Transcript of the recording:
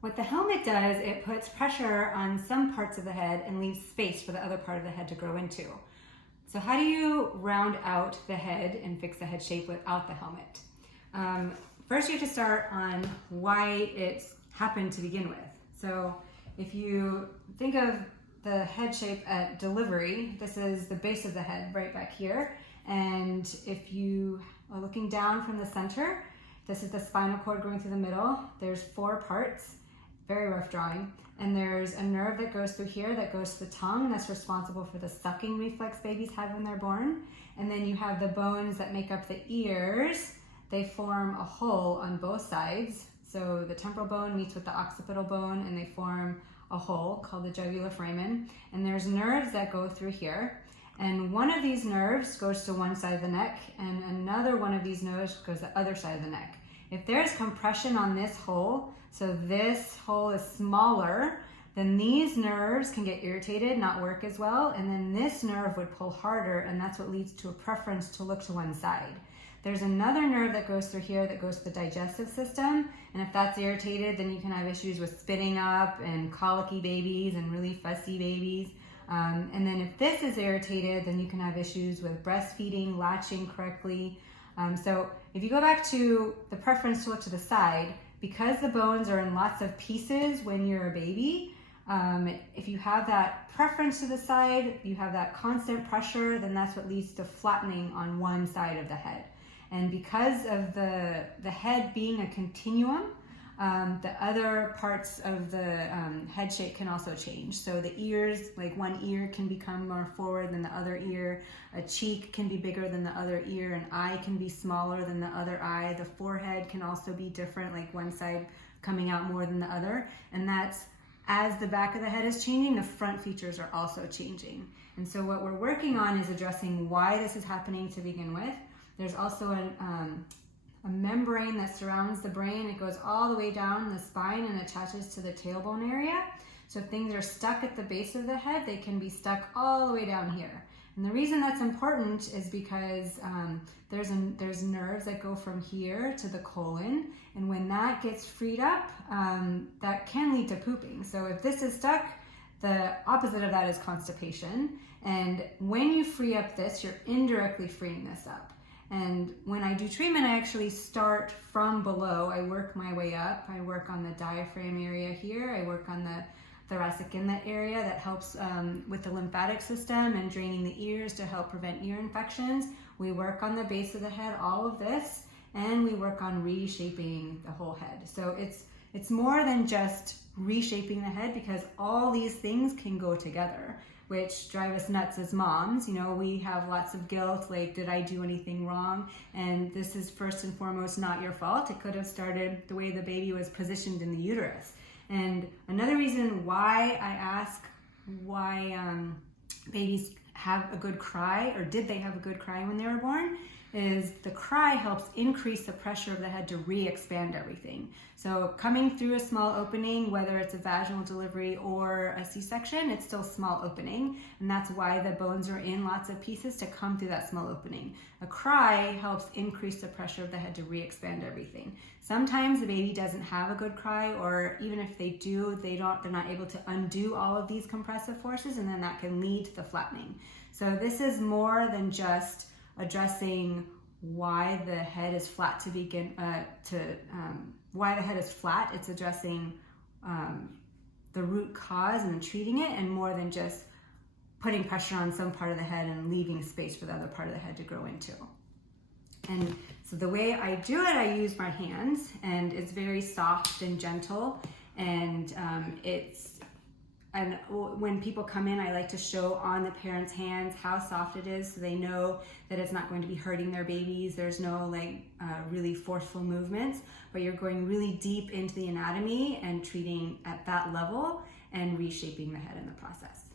What the helmet does, it puts pressure on some parts of the head and leaves space for the other part of the head to grow into. So how do you round out the head and fix the head shape without the helmet? First, you have to start on why it's happened to begin with. So if you think of the head shape at delivery, this is the base of the head right back here. And if you are looking down from the center, this is the spinal cord going through the middle. There's 4 parts, very rough drawing. And there's a nerve that goes through here that goes to the tongue, and that's responsible for the sucking reflex babies have when they're born. And then you have the bones that make up the ears. They form a hole on both sides. So the temporal bone meets with the occipital bone and they form a hole called the jugular foramen. And there's nerves that go through here. And one of these nerves goes to one side of the neck and another one of these nerves goes to the other side of the neck. If there's compression on this hole, so this hole is smaller, then these nerves can get irritated, not work as well, and then this nerve would pull harder, and that's what leads to a preference to look to one side. There's another nerve that goes through here that goes to the digestive system, and if that's irritated, then you can have issues with spitting up and colicky babies and really fussy babies. And then if this is irritated, then you can have issues with breastfeeding, latching correctly. So if you go back to the preference to look to the side, because the bones are in lots of pieces when you're a baby, if you have that preference to the side, you have that constant pressure, then that's what leads to flattening on one side of the head. And because of the head being a continuum, the other parts of the head shape can also change. So the ears, like one ear can become more forward than the other ear, a cheek can be bigger than the other ear, an eye can be smaller than the other eye, the forehead can also be different, like one side coming out more than the other. And that's as the back of the head is changing, the front features are also changing. And so what we're working on is addressing why this is happening to begin with. There's also a membrane that surrounds the brain. It goes all the way down the spine and attaches to the tailbone area. So if things are stuck at the base of the head, they can be stuck all the way down here. And the reason that's important is because there's nerves that go from here to the colon, and when that gets freed up, that can lead to pooping. So if this is stuck, the opposite of that is constipation. And when you free up this, you're indirectly freeing this up. And when I do treatment, I actually start from below. I work my way up. I work on the diaphragm area here. I work on the thoracic inlet area that helps with the lymphatic system and draining the ears to help prevent ear infections. We work on the base of the head, all of this, and we work on reshaping the whole head. So it's more than just reshaping the head, because all these things can go together, which drive us nuts as moms. You know, we have lots of guilt, like, did I do anything wrong? And this is first and foremost not your fault. It could have started the way the baby was positioned in the uterus. And another reason why I ask why babies have a good cry, or did they have a good cry when they were born, is the cry helps increase the pressure of the head to re-expand everything. So coming through a small opening, whether it's a vaginal delivery or a C-section, it's still a small opening. And that's why the bones are in lots of pieces, to come through that small opening. A cry helps increase the pressure of the head to re-expand everything. Sometimes the baby doesn't have a good cry, or even if they do, they're not able to undo all of these compressive forces, and then that can lead to the flattening. So this is more than just addressing why the head is flat to begin why the head is flat. It's addressing the root cause and treating it, and more than just putting pressure on some part of the head and leaving space for the other part of the head to grow into. And so the way I do it, I use my hands, and it's very soft and gentle, and and when people come in, I like to show on the parents' hands how soft it is, so they know that it's not going to be hurting their babies. There's no really forceful movements, but you're going really deep into the anatomy and treating at that level and reshaping the head in the process.